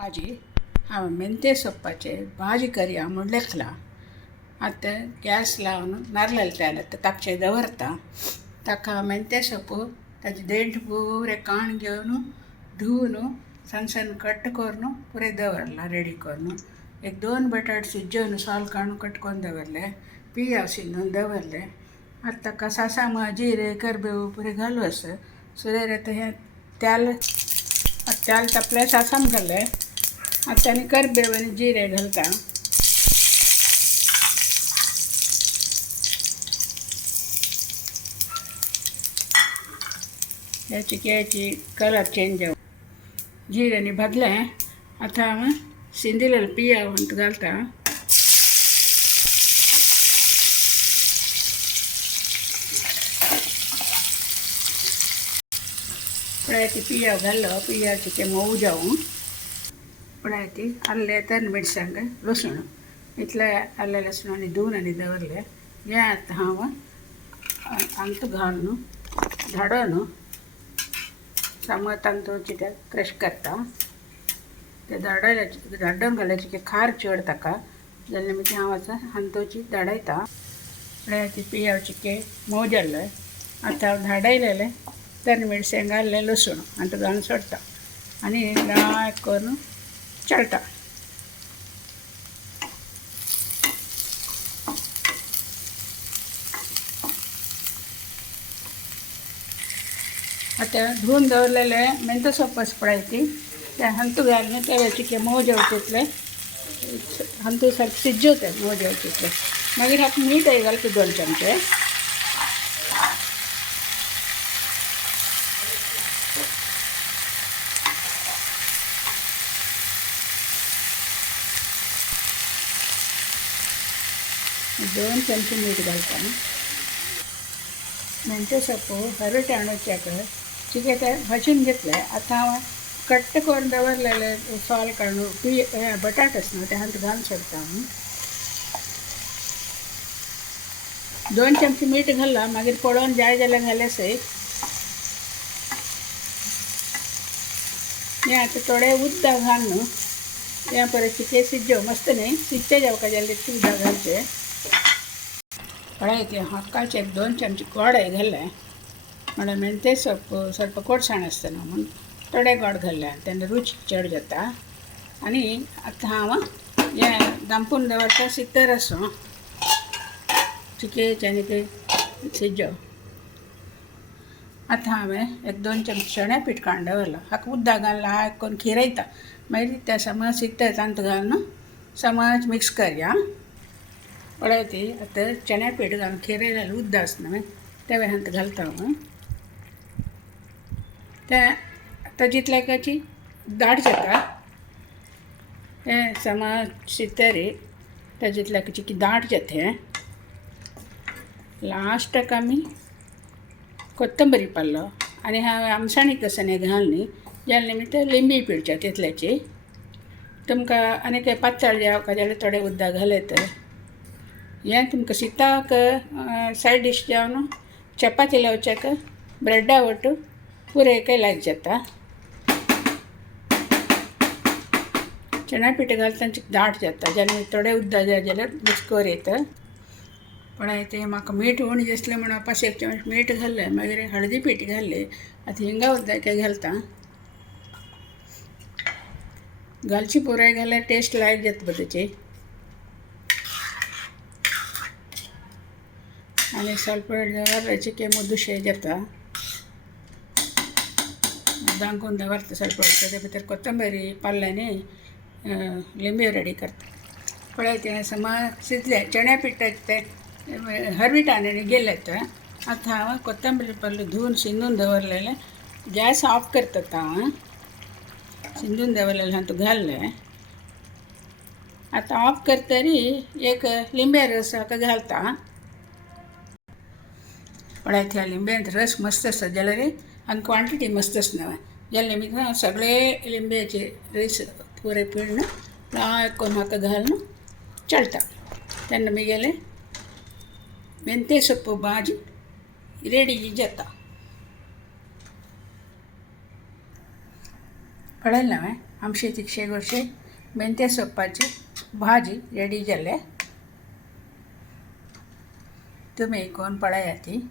भाजी हांवें ಮೆಂತ್ಯ ಸೊಪ್ಪಾಚೆ भाजी करया म्हूण लेखला. आतां गॅस लावन नारळालें तेल तापचें दवरता. ताका ಮೆಂತ್ಯ ಸೊಪ್ಪು ताजी देंट पुरे काण घेवन धुवन सण सण कट करून पुरे दवरला रेडी करून. एक 2 बटाट शिजोवन साल काडून कट करून दवरले. पियाव शिनून दवरले. आतां ताका सासाम जिरे करबेव पुरे घालूस सुरेर आतां हें तेल तापलें सासाम घाले. आतां आनी करबेव आनी जिरे घालता. याची कलर चेंज जावं. जिऱ्यांनी भाजलें. आतां हांव शिंदिल्लें पियाव म्हणटा घालता. पळय पियाव घाल्लो. पियाव चिके मोव जावं. पळय आलें तन मिरसांग लसूण इतलें आलें लसूण आनी धुवन आनी दवरलें. हें आतां हांव तांतू घालून धाडोन समज तांतू चिके क्रश करता. ते धाडून घालचे खार चड ताका जाल्यार मागीर हांव आतां हांतोची धाडयता. पळय पियाव चिके मोव जाल्ले. आतां हांव धाडयलेलें तन मिरसांग घाल्लें लसूण हांतू घालून सोडटा आनी लायक करून चलता. आतां धुवन दवरलेलें ಮೆಂತ್ಯ ಸೊಪ್ಪು पळय ते हंतू घालून ते चिके मोव जेवतले. हंतू सारकें शिजोवते मोव जेवतले. मागीर हाका मीठ घालता 2 चमचे. दोन चमचे मीठ घालता. ಮೆಂತ್ಯ ಸೊಪ್ಪು हरवटे हाडूच्याक चिके ते भाजून घेतले. आतां हांव कट्ट करून दवरलेले साल काडून बटाट आसना ते हांत घालून सोडता. 2 चमचे मीठ घालला. मागीर पळोवन जाय जाल्यार घाले सय. हें आतां थोडे उदक घालून हें परत चिके शिजोव मस्त न्ही शिजचे जावका जाल्यार उदक घालचें. पळय ते हक्काचे 2 चमचे गोड घाले. म्हणून ಮೆಂತ್ಯ ಸೊಪ್ಪು ಸ್ವಲ್ಪ कोडसाण आसता न्हू म्हूण थोडे गोड घाले तेन्ना रुच चड जाता. आनी आतां हांव हें दांपून दवरता 70 आसूं चिकेचे आनी ते शिजोव. आतां हांवें एक 2 चमचे चण्या पीठ काडून दवरला. हाका उदक घालून लायक करून खिरयता. मागीर ते समज 70 तांतू घालून समज मिक्स करया. पळय आतां चण्या पीठ घालून खिरयलेलें उदक आसना ते हांत घालता हांव. ते आतां जितल्याची दाट जाता हें समज 70 ते जितल्याची दाट जाता. लास्टाक आमी कोथंबरी पालो आनी हांवें आमसाणी तसो घालनी जाल्यार मागीर ते लिंबी पिळचे तितल्याची. तुमकां आनी ते पातळ जावका जाल्यार थोडे उदक घालत. हें तुमकां शिताक सायड डिश जावन चपाती लावच्याक ब्रेडा वट पुरे लायक जाता. चण्या पीठ घालता दाट जाता जाल्यार थोडे उदक जाय जाल्यार मिक्स कर येता. पळय ते म्हाका मीठ उणी दिसलें म्हणून 1 चमच मीठ घाल्लें. मागीर हळदी पीठ घाल्लें. आतां हिंगा उदक घालता. घालची पुराय घाल्यार टेस्ट लायक जाता तेची. आनी ಸ್ವಲ್ಪ चिके मुद्दुशे जाता. दांकून दवरता ಸ್ವಲ್ಪ तेजे भितर कोथंबरी पाल्ल्यानी लिंबी रेडी करता. पळय तें समज शिजले चण्या पिठाचे ते हरविटांनी गेले. आतां हांव कोथंबरी पाल्लो धुवन शिंदून दवरलेलें गॅस ऑफ करता. हांव शिंदून दवरलेलें हांतू घाल्लें. आतां ऑफ करतरी एक लिंबे रस हाका घालता. पळय त्या लिंब्यात रस मस्त आसता जाल्यार आनी क्वांटिटी मस्त आसना जाल्यार मागीर सगळे लिंब्याचे रस पुरे पिळून लायक करून हाका घालून चलता. तेन्ना मागीर ಮೆಂತ್ಯ ಸೊಪ್ಪು भाजी रेडी जाता. कळलं ना. आमचे तिकशे गोडशे मेंत्या सोप्पाची भाजी रेडी जाले. तुम्ही कोण पळयात ती.